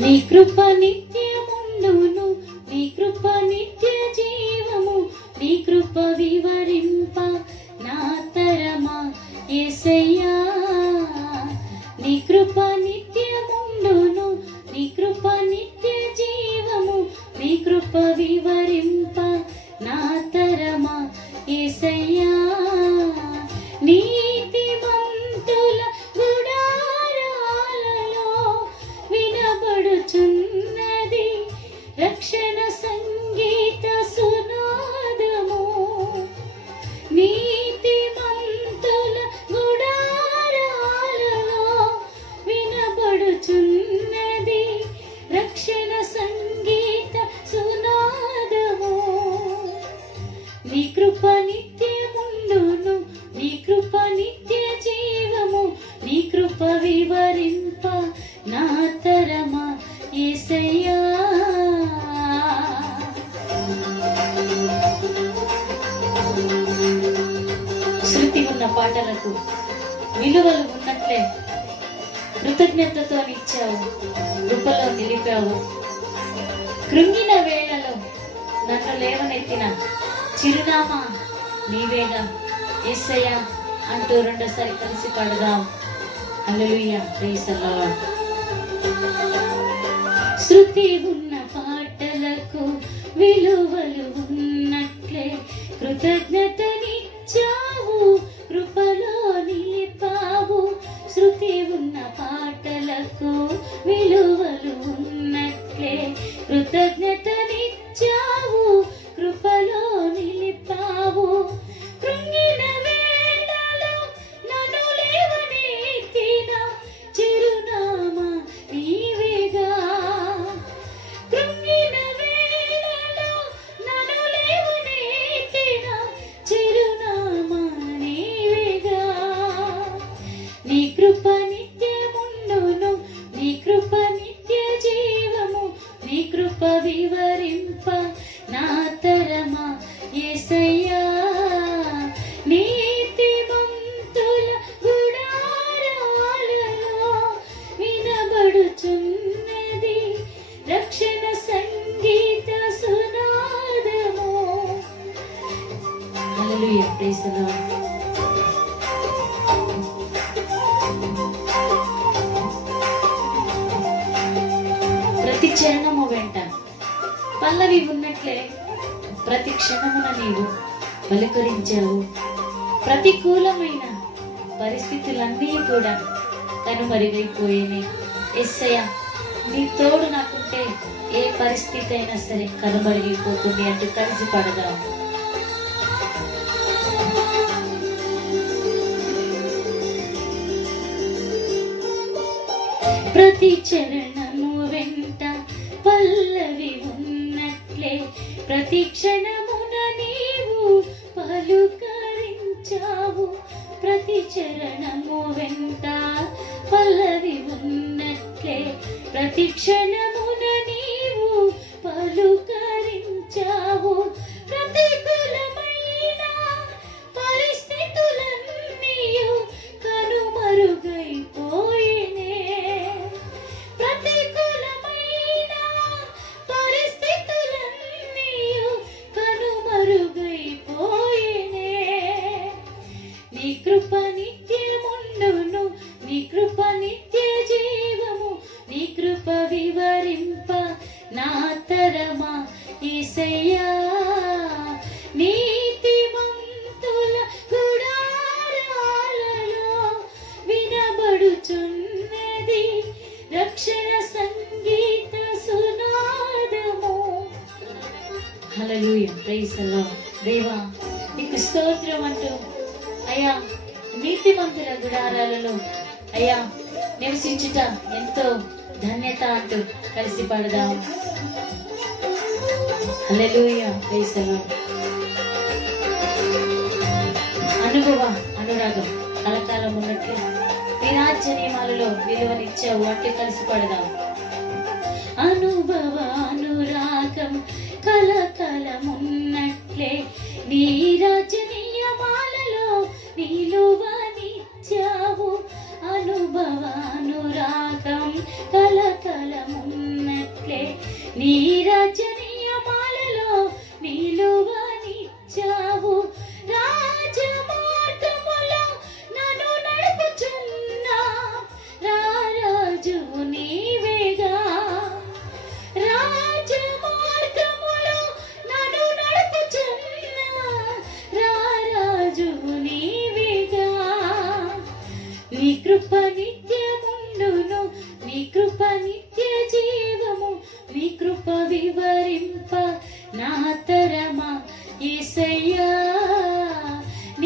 నీ కృప నిత్యముండును. ఉన్న పాటలకు విలువలు ఉన్నట్లే కృతజ్ఞతతో నిచ్చావు కృపలో నిలిపావు. కృంగిన వేళలో నన్ను లేవనెత్తిన చిరునామా నీవేగా. ఎస్సయ్య అంటూ రెండోసారి కలిసి పడదాం. అల్లుయ్య ప్రైజ్ శృతి ఉన్న పాటలకు విలువలు పాటలకు హల్లెలూయా ప్రైజ్ లార్డ్ ప్రతి క్షణము వెంట పల్లవి ఉన్నట్లే ప్రతి క్షణమున నీవు పలుకరించావు. ప్రతికూలమైన పరిస్థితులన్నీ కూడా కనుమరుగైపోయినాయి ఎస్సయ్య నీ తోడు నాకుంటే ఏ పరిస్థితి అయినా సరే కనుమరుగైపోతుంది. అంటూ కలిసి పడదాము ప్రతి చరణము వెంట పల్లవి ఉన్నట్లే. ప్రతి క్షణమున నీవు పలుకరించావు. ప్రతి చరణము వెంట పల్లవి ఉన్నట్లే. ప్రతి క్షణము సెయ్య నీతి మంతుల గుడారాలలో వినబడుచున్నది రక్షణ సంగీత సునాదము. హల్లెలూయా ప్రైజ్ ది దేవా నీకు స్తోత్రం అంటూ అయ్యా నీతిమంతుల గుడారాలలో అయ్యా నివసించుట ఎంతో ధన్యత అంటూ కలిసి పడదాం. హల్లెలూయా అనుభవ అనురాగం కలకాలం ఉన్నట్లు నీ రాజ్య నియమాలలో కలిసి పడదాం అనుభవ అనురాగం కలకలమున్నట్లే నీ రాజ్య నియమాలలో నిలువనిచ్చావు అనుభవ అనురాగం కలకలమున్నట్లే నీ రాజ్య కృప